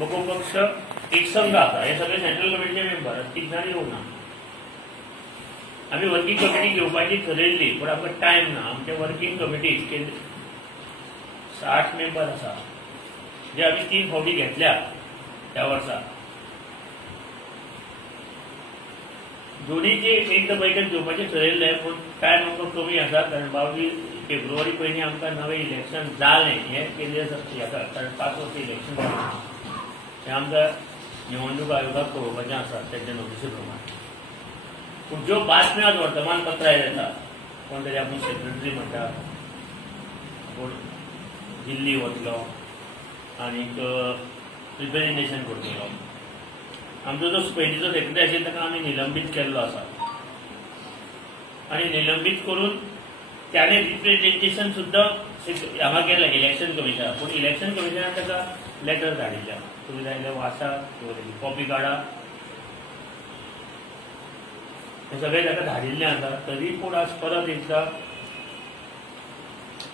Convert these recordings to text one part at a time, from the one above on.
मगो पक्ष एक संघ आता हे सगळे सेंट्रल कमिटीचे मेंबर तीन जाण येवना आम्ही वर्किंग कमिटी घेवपाची ठरयल्ली पण आमकां टायम ना आमच्या वर्किंग कमिटीक 60 मेंबर आसा जे आम्ही 3 फावटी घेतल्या त्या वर्सा दोन्हीचे एकदा बैठक घेवपाचें ठरयल्लें पूण टायम आमकां कमी आसा कारण बावली फेब्रुवारी पयलीं आमकां नवें इलेक्शन जालें हें केंद्रीय हेका कारण 5 वर्स इलेक्शन जालें हें आमकां निवडणूक आयोगाक कळोवपाचें आसा तेंच्या नोटीसे प्रमाणे पूण ज्यो बातम्यो वर्तमानपत्रां येता कोण तरी आपूण सेक्रेटरी म्हणटा कोण दिल्ली वतलो आनीक रिप्रेझेंटेशन करतलो आमचो जो पयलींचो सेक्रेटरी आशिल्लो ताका आमी निलंबीत केल्लो आसा आनी निलंबीत करून त्याने रिप्रेझेंटेशन सुद्दां हांगा केलें इलेक्शन कमिशनाक पूण इलेक्शन कमिशनान ताका लेटर धाडिल्ल्या तुमी जाय जाल्यार वाचा कॉपी काडा हे सगळें ताका धाडिल्लें आसा तरी पूण आज परत एकदां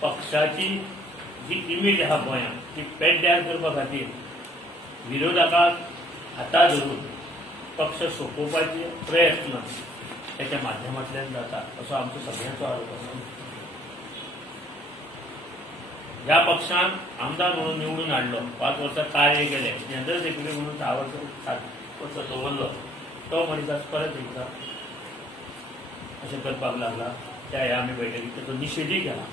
पक्षाची जी इमेज आहा गोंयांत ती पेड्ड्यार करपा खातीर विरोधकाक हाता धरून पक्ष सोंपोवपाचे प्रयत्न त्याच्या माध्यमांतल्यान जाता असो आमचो सगळ्यांचो आरोप आसा ह्या पक्षान आमदार म्हणून निवडून हाडलो 5 वर्सां कार्य केलें जनरल सेक्रेटरी म्हणून 7 वर्सां दवरलो तो मनीस आज परत एकदा अशें करपाक लागला त्या ह्या आमी बैठकीत ताचो निशेधय केला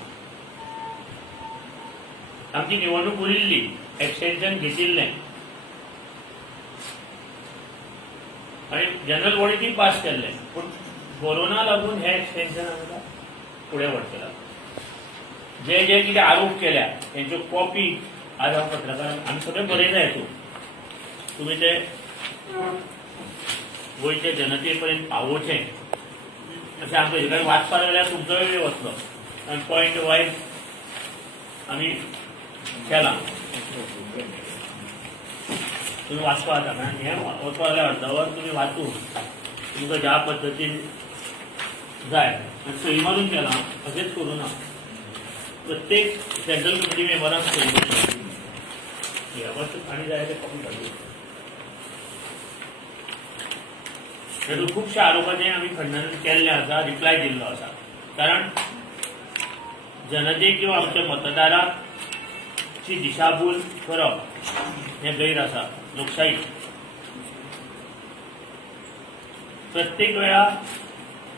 आमची निवडणूक उरिल्ली एक्सटेंशन घेतिल्लें आनी जनरल बॉडीची पास केल्लें पूण कोरोना लागून हे एक्सटेंशन आमकां फुडें व्हरचें जे जे कितें आरोप केल्या तेंच्यो कॉपी आज हांव पत्रकारांक आमी सगळें बरयता हेतून तुमी ते गोंयचे जनते पर्यंत पावोवचें अशें आमकां हेका वाचपाक लागल्यार तुमचो वेळ वतलो आनी पॉयंट वायज आमी केलां तुम्ही वाचपा आता कारण हे वचपाक लागल्यार अर्दवर तुमी वाचून तुमकां ज्या पद्दतीन जाय आनी सही मारून केलां अशेंच करूं ना प्रत्येक सेंट्रल कमिटी मेंबरांक सही मारून आनी जाय ते कॉपी काडून हेतून खुबशे आरोपाचें आमी खंडन केल्लें आसा रिप्लाय दिल्लो आसा कारण जनतेक किंवा आमच्या मतदाराक ची दिशाभूल करप हें गैर आसा लोकशाही प्रत्येक वेळा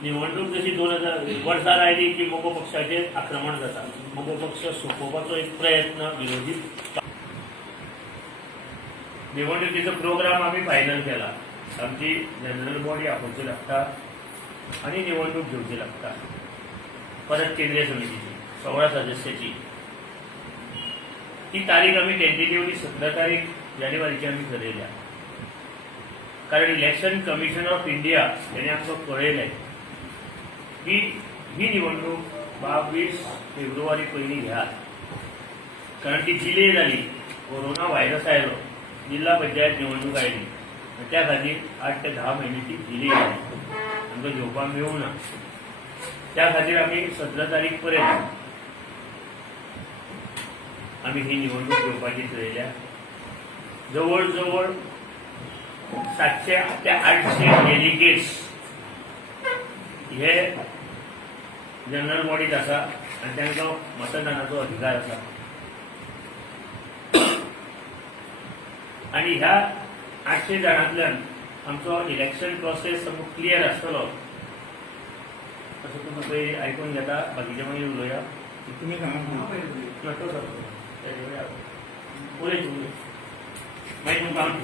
निवडणूक जशी 2000 वर्सां आयली की मोगो पक्षाचेर आक्रमण जाता मोगो पक्ष सोंपोवपाचो एक प्रयत्न विरोधी निवडणुकीचो प्रोग्राम आमी फायनल केला आमची जनरल बॉडी आपोवची लागता आनी निवडणूक घेवची लागता परत केंद्रीय समितीची 16 सदस्याची ती तारीख आमी टेंटेटिव्हली 17 तारीख जानेवारीची आमी ठरयल्या कारण इलेक्शन कमिशन ऑफ इंडिया हेणे आमकां कळयलें की ही निवडणूक 22 फेब्रुवारी पयलीं घेयात कारण ती डिले जाली कोरोना व्हायरस आयलो जिल्हा पंचायत निवडणूक आयली त्या खातीर 8 ते 10 म्हयने ती डिले जाली आमकां घेवपाक मेळूं ना त्या खातीर आमी 17 तारीख पर्यंत आमी ही निवडणूक घेवपाची ठरयल्या जवळ जवळ 700 ते 800 डेलिगेट्स हे जनरल बॉडीत आसा आनी तांकां मतदानाचो अधिकार आसा आनी ह्या 800 जाणांतल्यान आमचो इलेक्शन प्रोसेस सामको क्लियर आसतलो असो तुमी पळय आयकून घेता बाकीचे मागीर उलोवया तुमी सांगा उलय तुमी मागीर तुमकां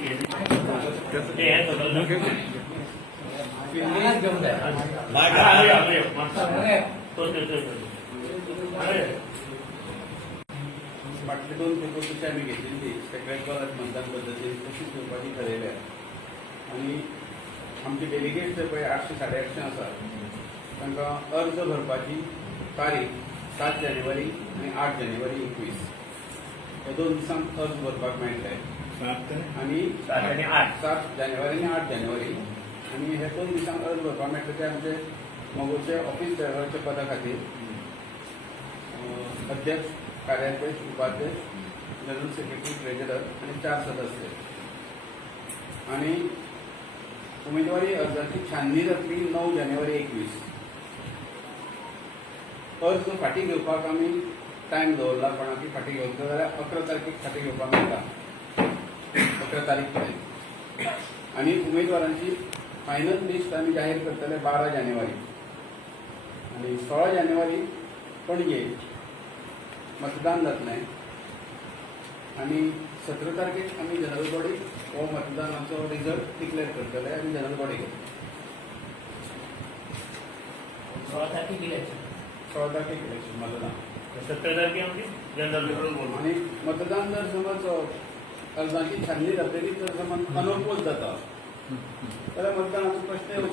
फाटले 2 पेपर आमी घेतिल्ली सेक्रेटरी मतदान पद्दतीन तशीच घेवपाची ठरयल्या आनी आमचे डेलिगेट्स जे पळय 800 850 आसा तांकां अर्ज भरपाची तारीख 7 जानेवारी आनी 8 जानेवारी 21 हे 2 दिसांक अर्ज भरपाक मेळटले आनी 7 जानेवारी आनी 8 जानेवारी आनी हे 2 दिसांक अर्ज भरपाक मेळटले ते आमचे मोगोचे ऑफिस ड्रायव्हराच्या पदा खातीर अध्यक्ष कार्याध्यक्ष उपाध्यक्ष जनरल सेक्रेटरी ट्रेजरर आणि 4 सदस्य आणि उमेदवारी अर्जाची छाननी जातली 9 जानेवारी 21. अर्ज फाटी घेवपाक आमी टायम दवरला कोणाकी फाटी घेवचो जाल्यार 11 तारखेक फाटी घेवपाक मेळटा. 11 तारीख पर्यंत. आणि उमेदवारांची फायनल लिस्ट आमी जाहीर करतले 12 जानेवारी. आणि 16 जानेवारी पणजे मतदान जातलें. आणि 17 तारखेक आमी जनरल बॉडी हो मतदानाचो रिजल्ट डिक्लेअर करतले आनी जनरल बॉडी घेतले. 16 तारखेक इलेक्शन, 16 तारखेक इलेक्शन मतदान. 17 तारखेक म्हणजे जनरल बोर्ड. आणि मतदान जर समज अर्जाची छाननी जातली जर समज अनोपोज जाता जाल्यार मतदानाचो प्रश्न येवचो